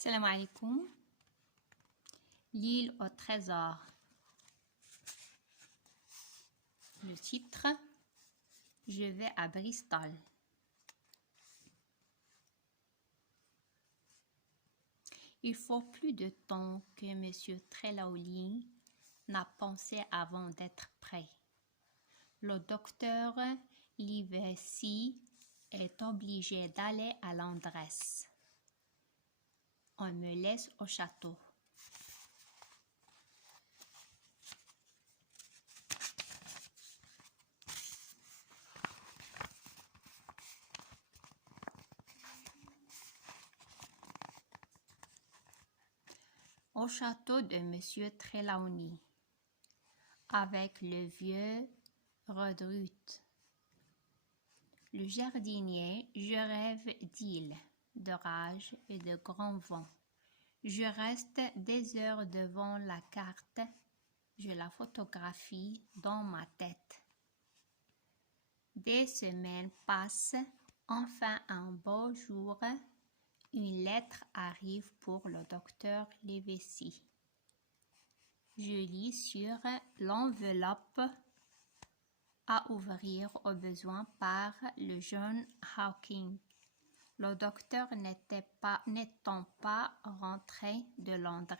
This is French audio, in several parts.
Salam alaikum. L'île au trésor. Le titre: Je vais à Bristol. Il faut plus de temps que M. Trelawney n'a pensé avant d'être prêt. Le docteur Livesey est obligé d'aller à Londres. On me laisse au château. Au château de M. Trelawney, avec le vieux Redruth, le jardinier. Je rêve d'îles, de rage et de grands vents. Je reste des heures devant la carte, je la photographie dans ma tête. Des semaines passent, enfin un beau jour, une lettre arrive pour le docteur Livesey. Je lis sur l'enveloppe: à ouvrir au besoin par le jeune Hawking. Le docteur n'étant pas rentré de Londres,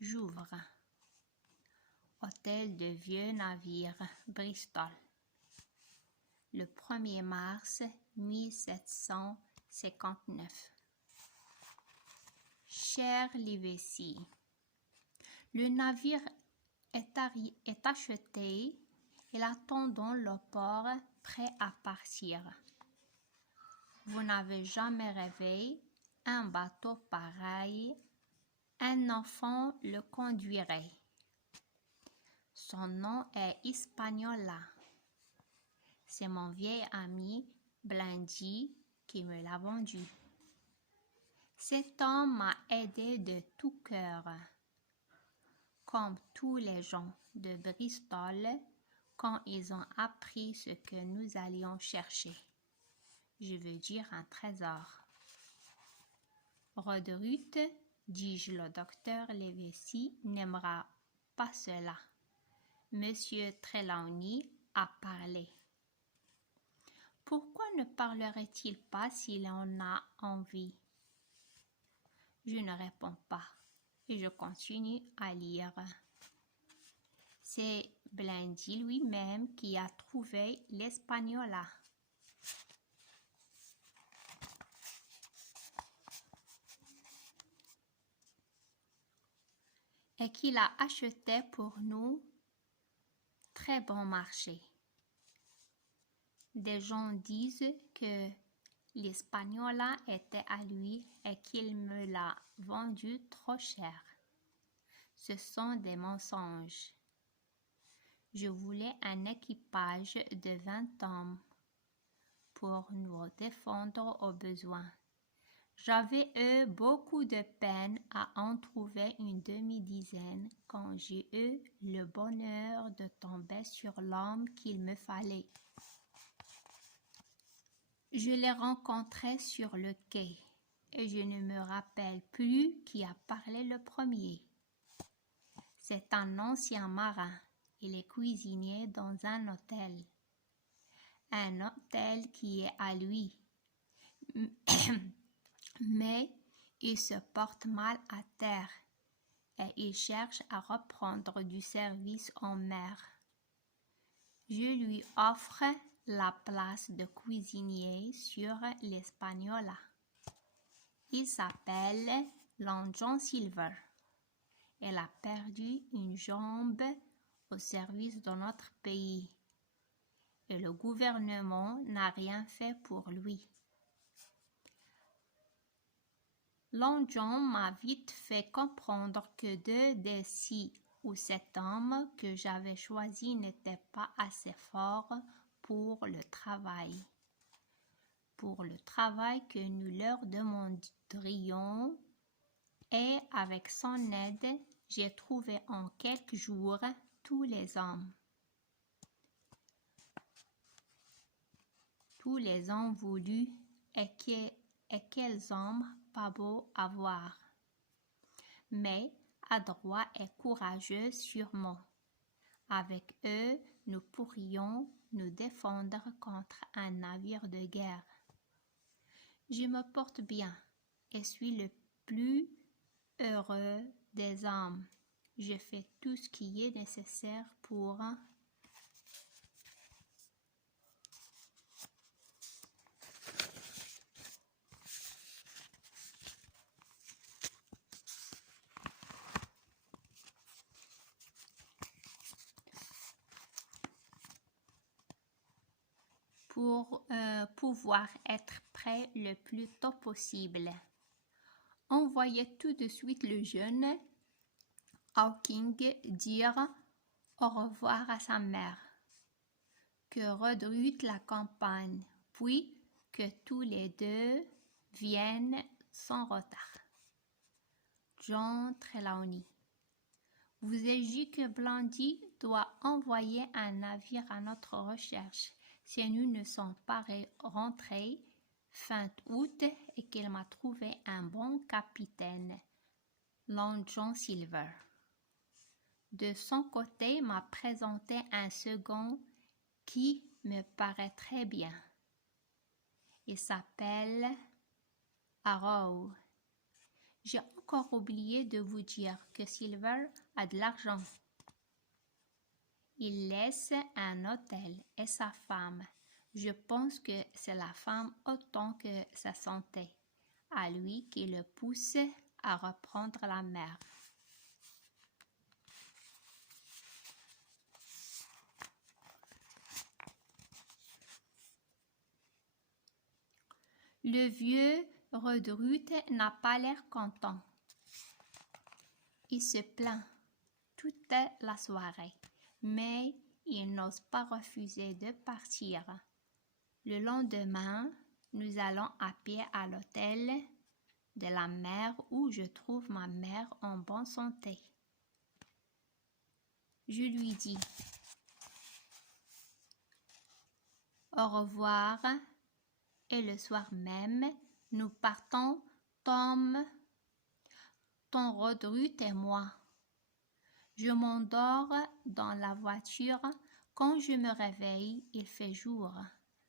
j'ouvre. Hôtel de Vieux Navire, Bristol. Le 1er mars 1759. Cher Livesey, le navire est acheté. Il attend dans le port, prêt à partir. Vous n'avez jamais rêvé un bateau pareil, un enfant le conduirait. Son nom est Hispaniola. C'est mon vieil ami Blandy qui me l'a vendu. Cet homme m'a aidé de tout cœur. Comme tous les gens de Bristol, quand ils ont appris ce que nous allions chercher. Je veux dire un trésor. Redruth, dis-je, le docteur Livesey n'aimera pas cela. Monsieur Trelawney a parlé. Pourquoi ne parlerait-il pas s'il en a envie? Je ne réponds pas et je continue à lire. C'est Blandy lui-même qui a trouvé l'Hispaniola. Et qui l'a acheté pour nous très bon marché. Des gens disent que l'Hispaniola était à lui et qu'il me l'a vendu trop cher. Ce sont des mensonges. Je voulais un équipage de 20 hommes pour nous défendre au besoin. J'avais eu beaucoup de peine à en trouver une demi-dizaine quand j'ai eu le bonheur de tomber sur l'homme qu'il me fallait. Je l'ai rencontré sur le quai et je ne me rappelle plus qui a parlé le premier. C'est un ancien marin. Il est cuisinier dans un hôtel qui est à lui. Mais il se porte mal à terre et il cherche à reprendre du service en mer. Je lui offre la place de cuisinier sur l'Hispaniola. Il s'appelle Long John Silver. Elle a perdu une jambe au service de notre pays et le gouvernement n'a rien fait pour lui. Long John m'a vite fait comprendre que 2 des 6 ou 7 hommes que j'avais choisis n'étaient pas assez forts pour le travail que nous leur demanderions, et avec son aide, j'ai trouvé en quelques jours tous les hommes voulus et et quels hommes pas beaux à voir, mais adroits et courageux sûrement. Avec eux, nous pourrions nous défendre contre un navire de guerre. Je me porte bien et suis le plus heureux des hommes. Je fais tout ce qui est nécessaire pour pouvoir être prêt le plus tôt possible. On voyait tout de suite le jeune Hawking dire au revoir à sa mère, que redrute la campagne, puis que tous les deux viennent sans retard. John Trelawney. Vous ai dit que Blandy doit envoyer un navire à notre recherche si nous ne sommes pas rentrés fin août et qu'elle m'a trouvé un bon capitaine, Long John Silver. De son côté, m'a présenté un second qui me paraît très bien. Il s'appelle Arrow. J'ai encore oublié de vous dire que Silver a de l'argent. Il laisse un hôtel et sa femme. Je pense que c'est la femme autant que sa santé, à lui qui le pousse à reprendre la mer. Le vieux Redruth n'a pas l'air content. Il se plaint toute la soirée, mais il n'ose pas refuser de partir. Le lendemain, nous allons à pied à l'hôtel de la mer où je trouve ma mère en bonne santé. Je lui dis au revoir et le soir même, nous partons, Tom Redruth et moi. Je m'endors dans la voiture. Quand je me réveille, il fait jour.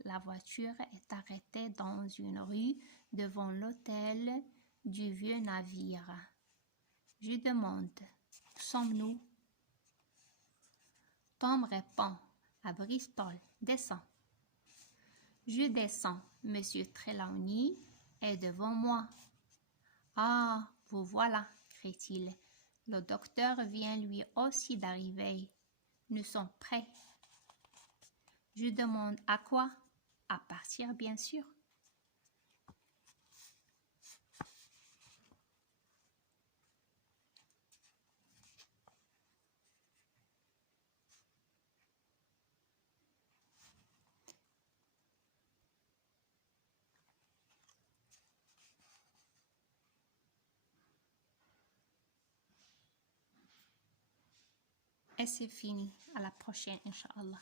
La voiture est arrêtée dans une rue devant l'hôtel du vieux navire. Je demande, où sommes-nous? Tom répond, à Bristol, descends. Je descends, Monsieur Trelawney est devant moi. Ah, vous voilà, crie-t-il. Le docteur vient lui aussi d'arriver. Nous sommes prêts. Je demande à quoi? À partir, bien sûr. Et c'est fini. À la prochaine, Inch'Allah.